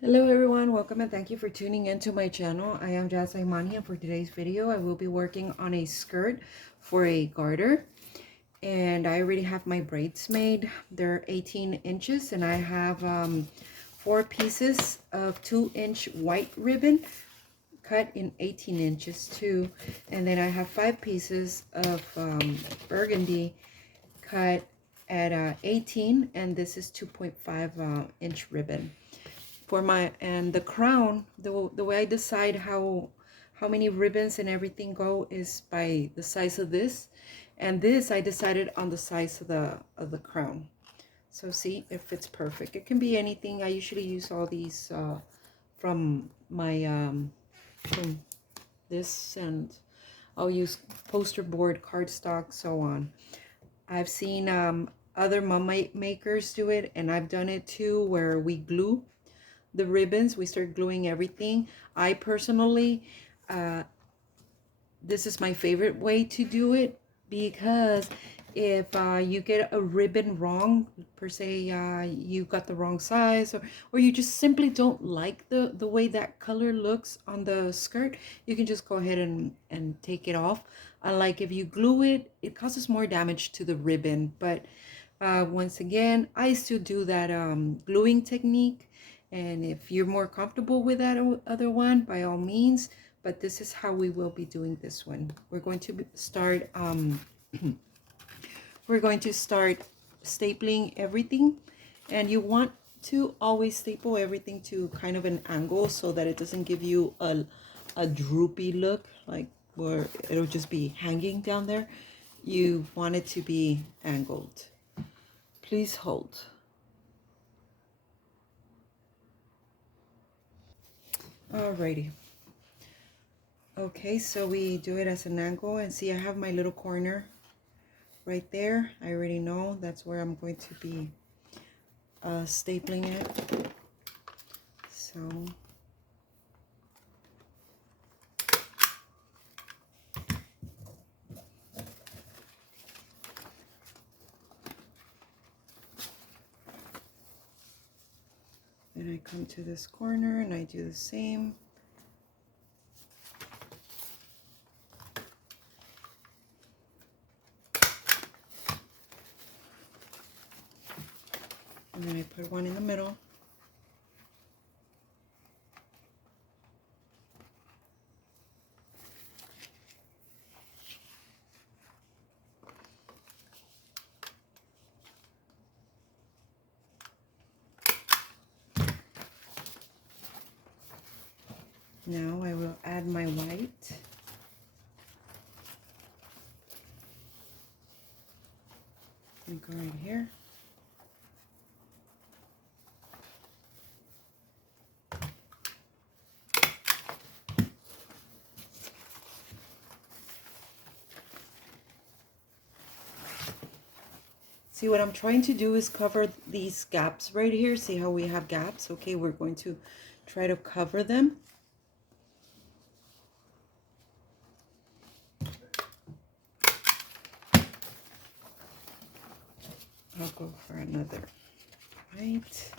Hello everyone, welcome and thank you for tuning into my channel. I am Jazz Aimani, and for today's video I will be working on a skirt for a garter. And I already have my braids made. They're 18 inches and I have 4 pieces of 2-inch white ribbon cut in 18 inches too. And then I have 5 pieces of burgundy cut at 18, and this is 2.5 inch ribbon for my, and the crown, the way I decide how many ribbons and everything go is by the size of this, and this I decided on the size of the crown. So see, it fits perfect. It can be anything. I usually use all these from my from this, and I'll use poster board, cardstock, so on. I've seen other mom makers do it, and I've done it too, where we glue the ribbons. We start gluing everything. I personally, this is my favorite way to do it, because if you get a ribbon wrong, per se, you got the wrong size, or you just simply don't like the way that color looks on the skirt, you can just go ahead and take it off. Unlike if you glue it, it causes more damage to the ribbon. But once again, I still do that gluing technique, and if you're more comfortable with that other one, by all means. But this is how we will be doing this one. We're going to start we're going to start stapling everything, and you want to always staple everything to kind of an angle so that it doesn't give you a droopy look, like where it'll just be hanging down there. You want it to be angled. Please hold. Alrighty. Okay, so we do it as an angle, and see I have my little corner right there. I already know that's where I'm going to be stapling it. So then I come to this corner and I do the same. And then I put one in the middle. Now I will add my white. And go right here. See, what I'm trying to do is cover these gaps right here. See how we have gaps? Okay, we're going to try to cover them. I'll go for another white.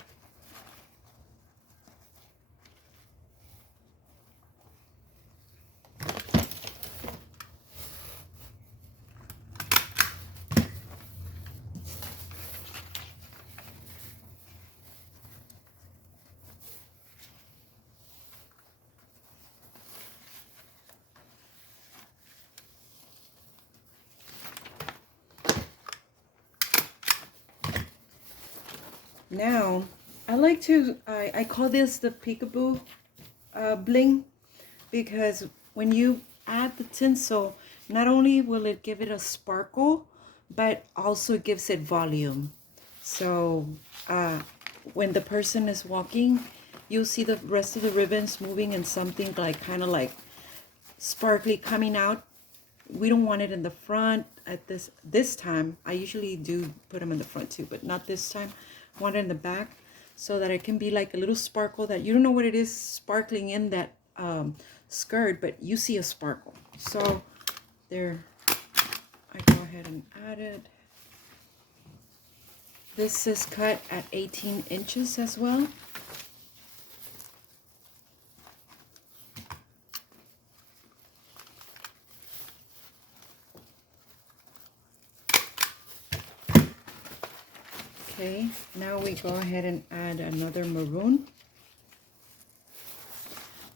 Now, I call this the peekaboo bling, because when you add the tinsel, not only will it give it a sparkle, but also gives it volume. So when the person is walking, you'll see the rest of the ribbons moving and something like kind of like sparkly coming out. We don't want it in the front at this time. I usually do put them in the front too, but not this time. I want it in the back, so that it can be like a little sparkle that you don't know what it is sparkling in that skirt, but you see a sparkle. So there, I go ahead and add it. This is cut at 18 inches as well. now we go ahead and add another maroon.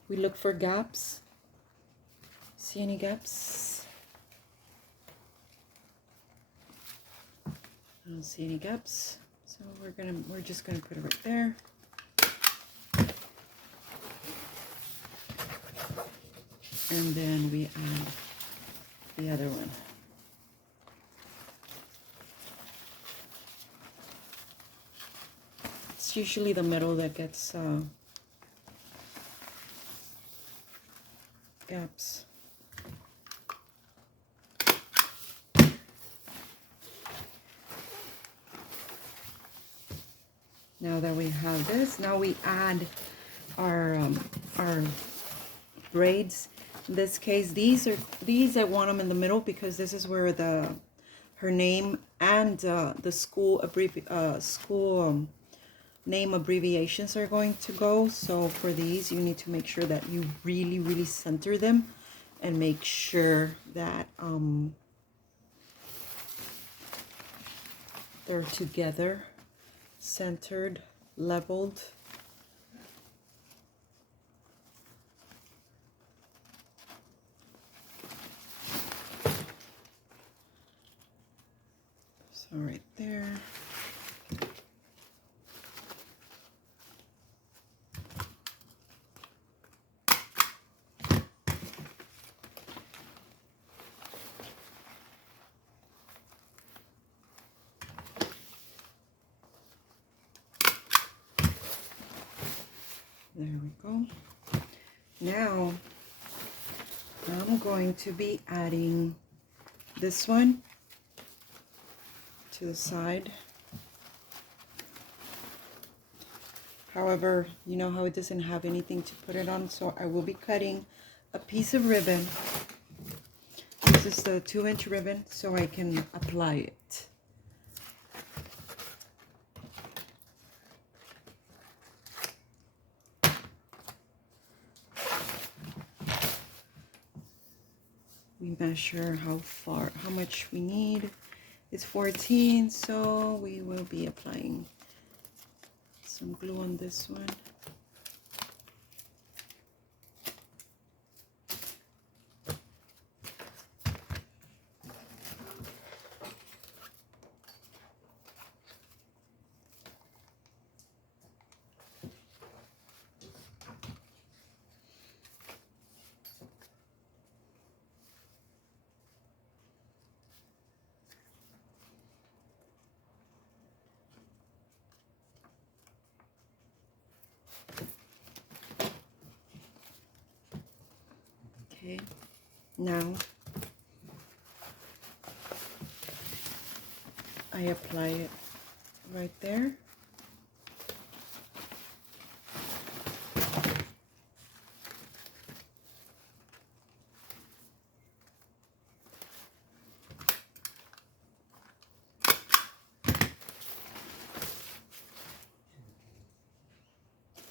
We look for gaps. See any gaps? I don't see any gaps. So we're just gonna put it right there. And then we add the other one. It's usually the middle that gets gaps. Now that we have this, now we add our braids. In this case, these I want them in the middle because this is where her name and the school name abbreviations are going to go. So for these, you need to make sure that you really center them and make sure that they're together, centered, leveled. So right there. There we go. Now I'm going to be adding this one to the side. However, you know how it doesn't have anything to put it on, so I will be cutting a piece of ribbon. This is the 2-inch ribbon, so I can apply it. We measure how much we need. It's 14, so we will be applying some glue on this one. Okay, now I apply it right there.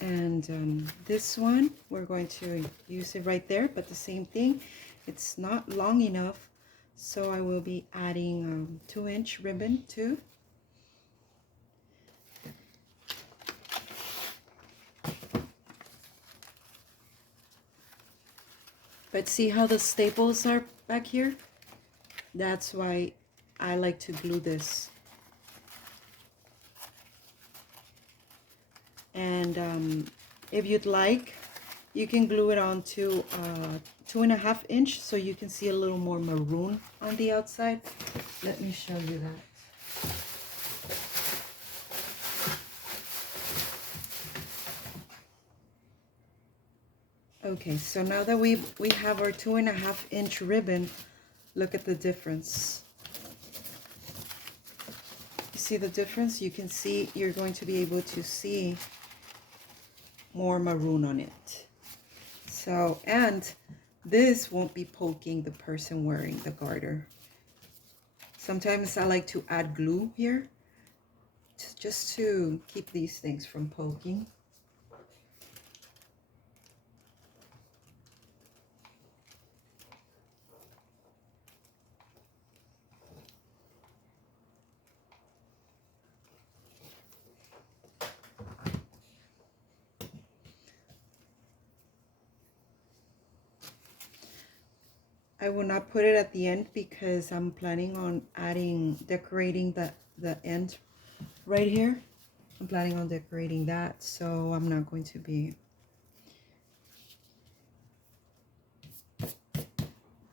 And this one, we're going to use it right there, but the same thing, it's not long enough, so I will be adding 2-inch ribbon too. But see how the staples are back here? That's why I like to glue this. And if you'd like, you can glue it onto 2.5 inch so you can see a little more maroon on the outside. Let me show you that. Okay, so now that we have our 2.5 inch ribbon, look at the difference. You see the difference? You can see, you're going to be able to see more maroon on it. So, and this won't be poking the person wearing the garter. Sometimes I like to add glue here just to keep these things from poking. I will not put it at the end because I'm planning on decorating the end right here. I'm planning on decorating that, so I'm not going to be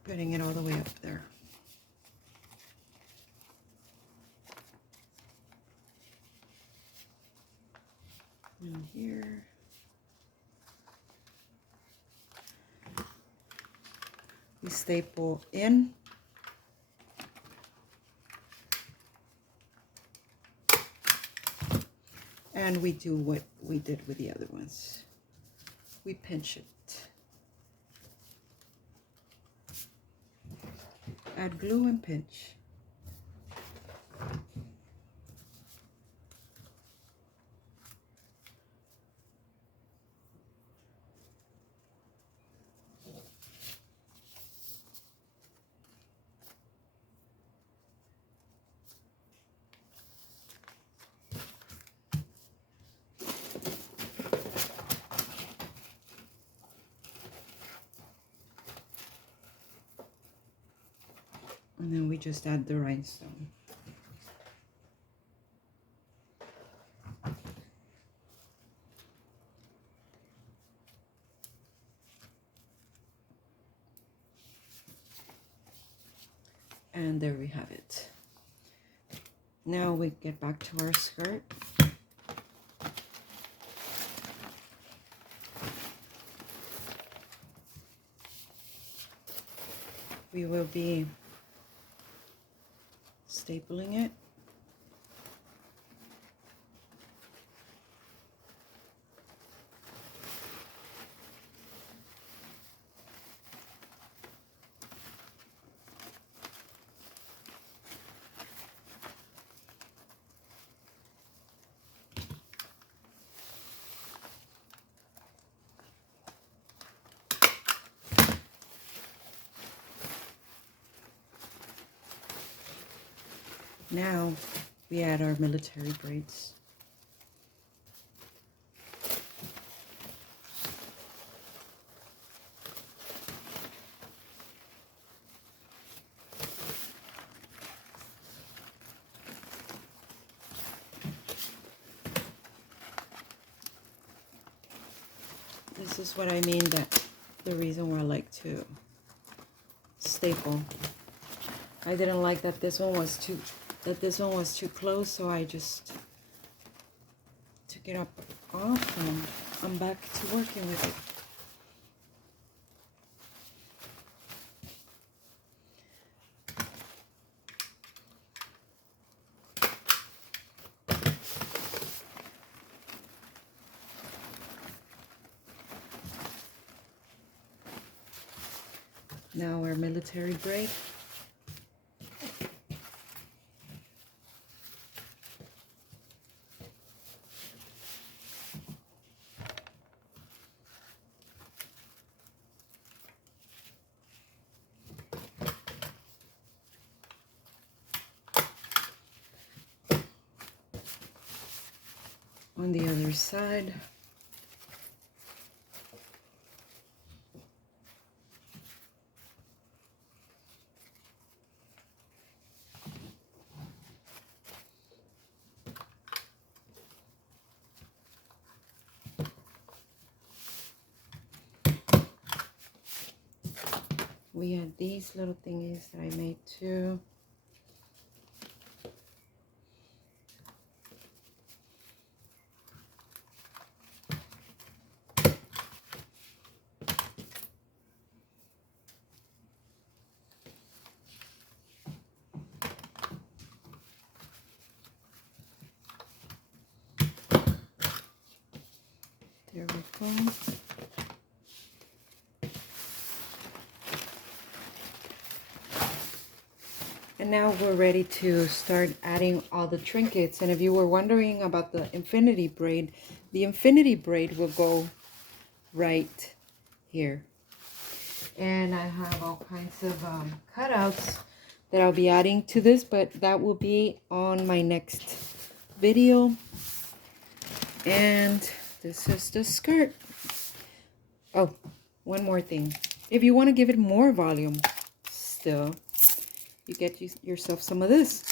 putting it all the way up there. And here. We staple in. And we do what we did with the other ones. We pinch it. Add glue and pinch. And then we just add the rhinestone. And there we have it. Now we get back to our skirt. We will be stapling it. Now we add our military braids. This is what I mean, that the reason why I like to staple. I didn't like that this one was too close, so I just took it off and I'm back to working with it. Now our military braid. On the other side. We had these little thingies that I made too. There we go. And now we're ready to start adding all the trinkets. And if you were wondering about the infinity braid will go right here. And I have all kinds of cutouts that I'll be adding to this, but that will be on my next video. And this is the skirt. Oh, one more thing. If you want to give it more volume, still, you get yourself some of this.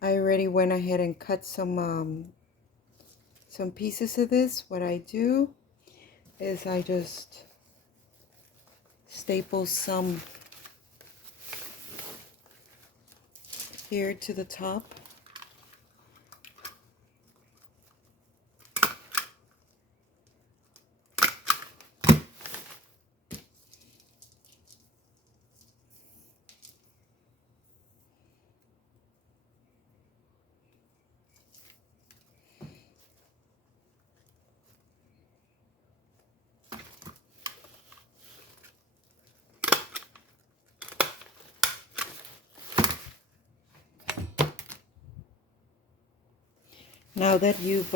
I already went ahead and cut some pieces of this. What I do is I just staple some here to the top. Now that you've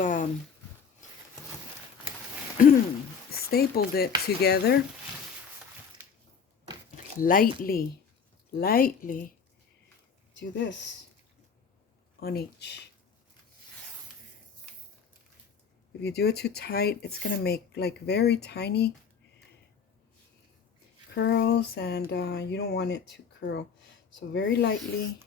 stapled it together, lightly do this on each. If you do it too tight, it's gonna make like very tiny curls, and you don't want it to curl. So very lightly.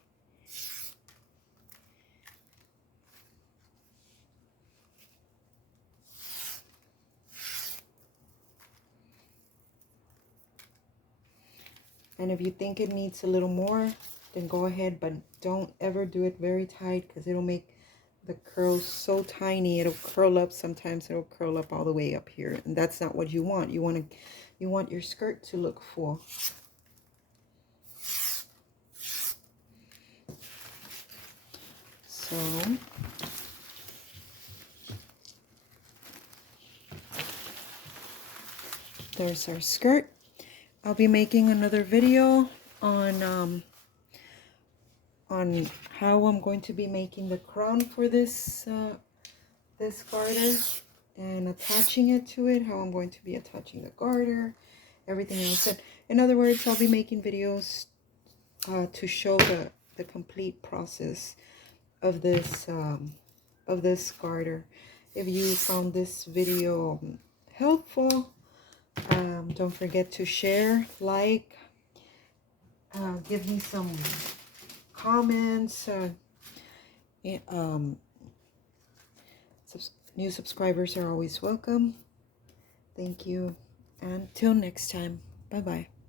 And if you think it needs a little more, then go ahead, but don't ever do it very tight because it'll make the curls so tiny. It'll curl up. Sometimes it'll curl up all the way up here, and that's not what you want. You want your skirt to look full. So there's our skirt. I'll be making another video on how I'm going to be making the crown for this this garter and attaching it to it, how I'm going to be attaching the garter, everything else. In other words, I'll be making videos to show the complete process of this garter. If you found this video helpful, don't forget to share, like, give me some comments. New subscribers are always welcome. Thank you. Until next time. Bye-bye.